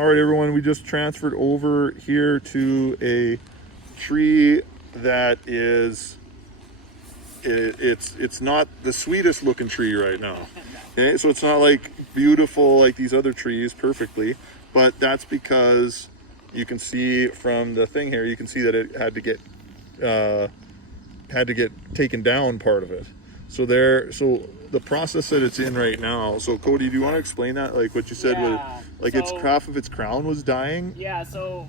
All right, everyone, we just transferred over here to a tree that is, it's not the sweetest looking tree right now. Okay, so it's not like beautiful like these other trees perfectly, but that's because you can see from the thing here, you can see that it had to get taken down part of it. So the process that it's in right now. So Cody, do you want to explain that? Like what you said, Yeah. like its half of its crown was dying. Yeah. So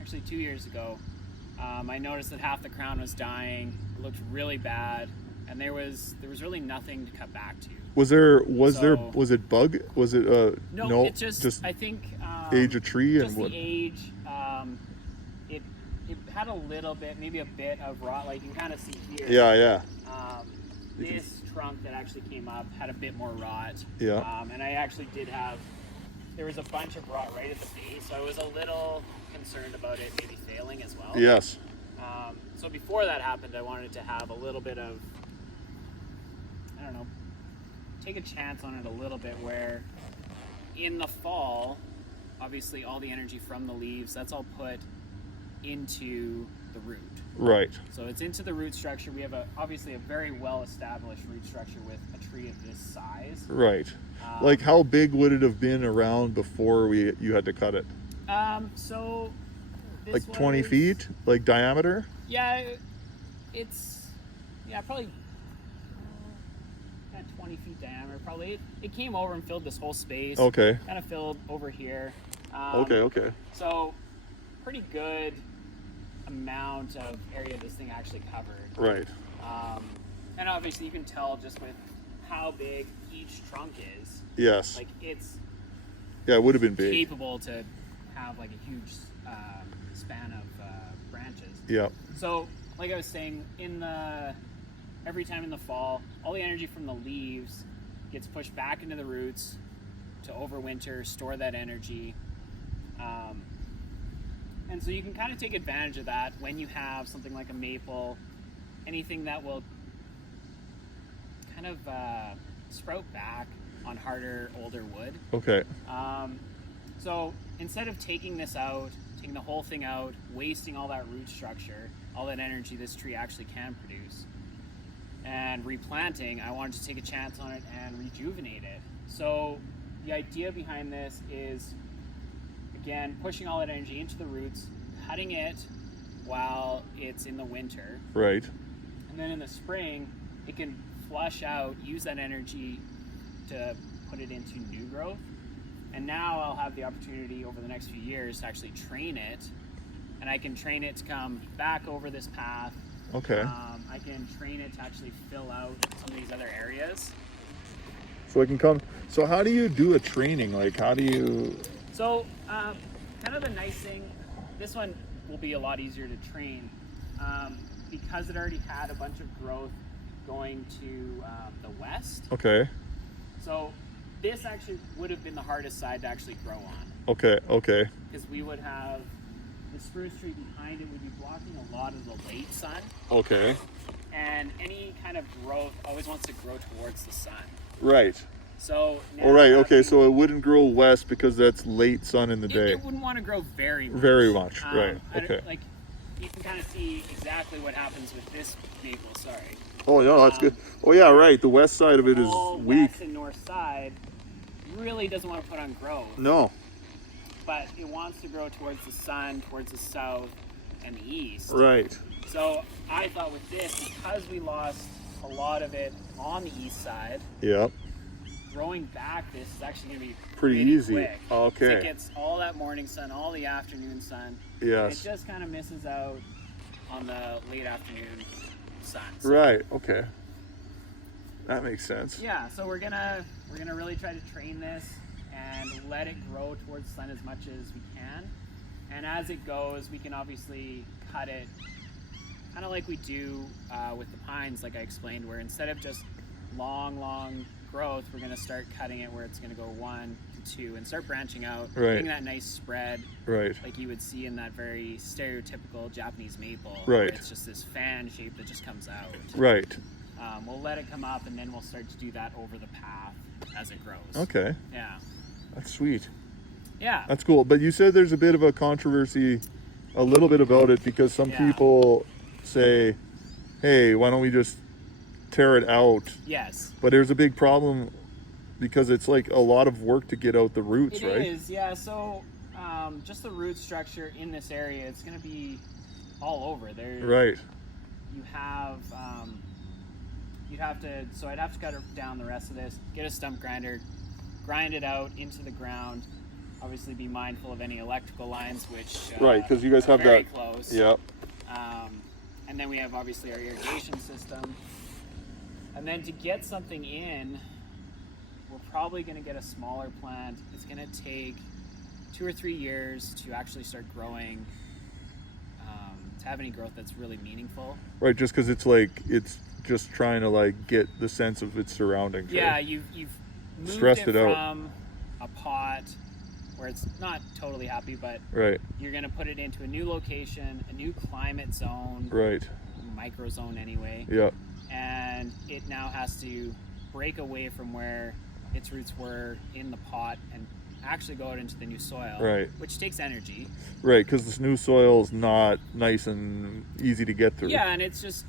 actually 2 years ago, I noticed that half the crown was dying. It looked really bad, and there was really nothing to cut back to. Was it bug? Was it no? It just I think age of tree just and what? The age. It had a little bit, maybe a bit of rot, like you can kind of see here. Yeah. This trunk that actually came up had a bit more rot. Yeah. And I actually there was a bunch of rot right at the base, so I was a little concerned about it maybe failing as well. Yes. So before that happened, I wanted to have a little bit of, I don't know, take a chance on it a little bit, where in the fall, obviously all the energy from the leaves, that's all put into the root. Right. So it's into the root structure. We have obviously a very well established root structure with a tree of this size. Right. Like how big would it have been around before you had to cut it? So this like 20 feet, like diameter? Yeah, it's probably 20 feet diameter. Probably it came over and filled this whole space. Okay. Kind of filled over here. Okay. So pretty good amount of area this thing actually covered. Right. And obviously you can tell just with how big each trunk is. Yes. Like it would have been big. Capable to have like a huge span of branches. Yeah. So like I was saying, every time in the fall, all the energy from the leaves gets pushed back into the roots to overwinter, store that energy. And so you can kind of take advantage of that when you have something like a maple, anything that will kind of sprout back on harder, older wood. Okay. So instead of taking the whole thing out, wasting all that root structure, all that energy this tree actually can produce, and replanting, I wanted to take a chance on it and rejuvenate it. So the idea behind this is, again, pushing all that energy into the roots, cutting it while it's in the winter. Right. And then in the spring, it can flush out, use that energy to put it into new growth. And now I'll have the opportunity over the next few years to actually train it. And I can train it to come back over this path. Okay. I can train it to actually fill out some of these other areas. So it can come. So how do you do a training? Like how do you? So kind of the nice thing, this one will be a lot easier to train because it already had a bunch of growth going to the west. Okay. So this actually would have been the hardest side to actually grow on. Okay. Because we would have the spruce tree behind it would be blocking a lot of the late sun. Okay. And any kind of growth always wants to grow towards the sun. Right. So now Okay, so it wouldn't grow west because that's late sun in the day. It wouldn't want to grow very much. Very much, right. Okay. Like you can kind of see exactly what happens with this maple, sorry. Oh, yeah, that's good. Oh, yeah, right. The west side of it is weak. West and north side really doesn't want to put on growth. No. But it wants to grow towards the sun, towards the south, and the east. Right. So I thought with this, because we lost a lot of it on the east side, yep, growing back this is actually going to be pretty easy. Quick. Okay. It gets all that morning sun, all the afternoon sun. Yes. It just kind of misses out on the late afternoon sun. So, right. Okay. That makes sense. Yeah. So we're gonna really try to train this and let it grow towards the sun as much as we can. And as it goes, we can obviously cut it kind of like we do with the pines, like I explained, where instead of just long growth, we're going to start cutting it where it's going to go 1 to 2 and start branching out, getting that nice spread, like you would see in that very stereotypical Japanese maple. Where it's just this fan shape that just comes out. Right. We'll let it come up, and then we'll start to do that over the path as it grows. Okay. Yeah. That's sweet. Yeah. That's cool. But you said there's a bit of a controversy, a little bit about it, because some Yeah. people say, hey, why don't we just tear it out? Yes. But there's a big problem because it's like a lot of work to get out the roots, It right? is, yeah. So just the root structure in this area, it's going to be all over. There, Right. you have, you'd have to, so I'd have to cut down the rest of this, get a stump grinder, grind it out into the ground. Obviously, be mindful of any electrical lines, which Right, because you guys are have very that. close. Yeah. And then we have obviously our irrigation system. And then to get something in, we're probably going to get a smaller plant. It's going to take 2 or 3 years to actually start growing, to have any growth that's really meaningful. Right, just because it's just trying to like get the sense of its surroundings. Yeah, Right? you've moved Stressed it it out. from a pot where it's not totally happy, but Right. you're going to put it into a new location, a new climate zone, Right. micro zone anyway. Yeah. And it now has to break away from where its roots were in the pot and actually go out into the new soil, Right. which takes energy. Right, because this new soil is not nice and easy to get through. Yeah, and it's just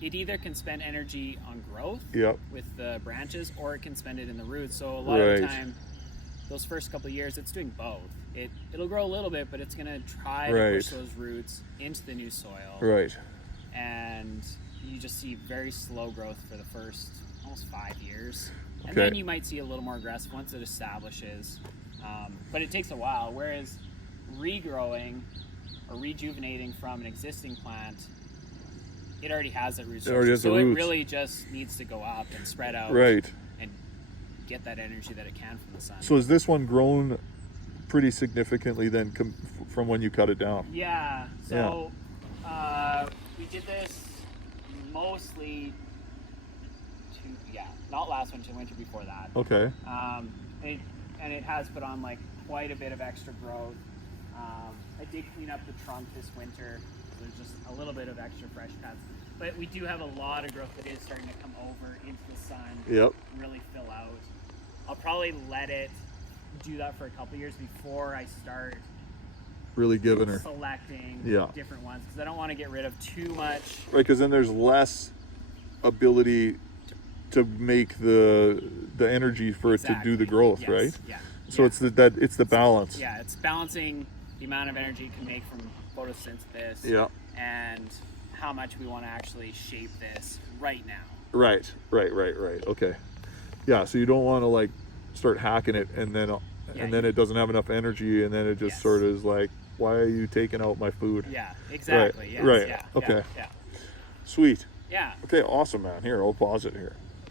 it either can spend energy on growth Yep. with the branches, or it can spend it in the roots. So a lot of Right. the time, those first couple of years, it's doing both. It'll grow a little bit, but it's going to try to push Right. those roots into the new soil. Right. And you just see very slow growth for the first almost 5 years. And Okay. then you might see a little more aggressive once it establishes. But it takes a while. Whereas regrowing or rejuvenating from an existing plant, it already has that root It structure. already has the So it roots. really just needs to go up and spread out Right. and get that energy that it can from the sun. So is this one grown pretty significantly then from when you cut it down? Yeah. So we did this mostly not last winter, winter before that. Okay. And it has put on like quite a bit of extra growth. I did clean up the trunk this winter, so there's just a little bit of extra fresh cuts. But we do have a lot of growth that is starting to come over into the sun. Yep. And really fill out. I'll probably let it do that for a couple years before I start Really giving her. selecting Yeah. different ones, because I don't want to get rid of too much. Right, because then there's less ability to make the energy for it to do the Exactly. growth, Yes. right? Yeah. So Yeah. it's the balance. Yeah, it's balancing the amount of energy you can make from photosynthesis Yeah. and how much we want to actually shape this right now. Right. Okay. Yeah. So you don't want to like start hacking it and then it doesn't have enough energy and then it just Yes. sort of is like, why are you taking out my food? Yeah, exactly. Yes, right. Yeah, Okay. Yeah. Sweet. Yeah. Okay. Awesome, man. Here, I'll pause it here.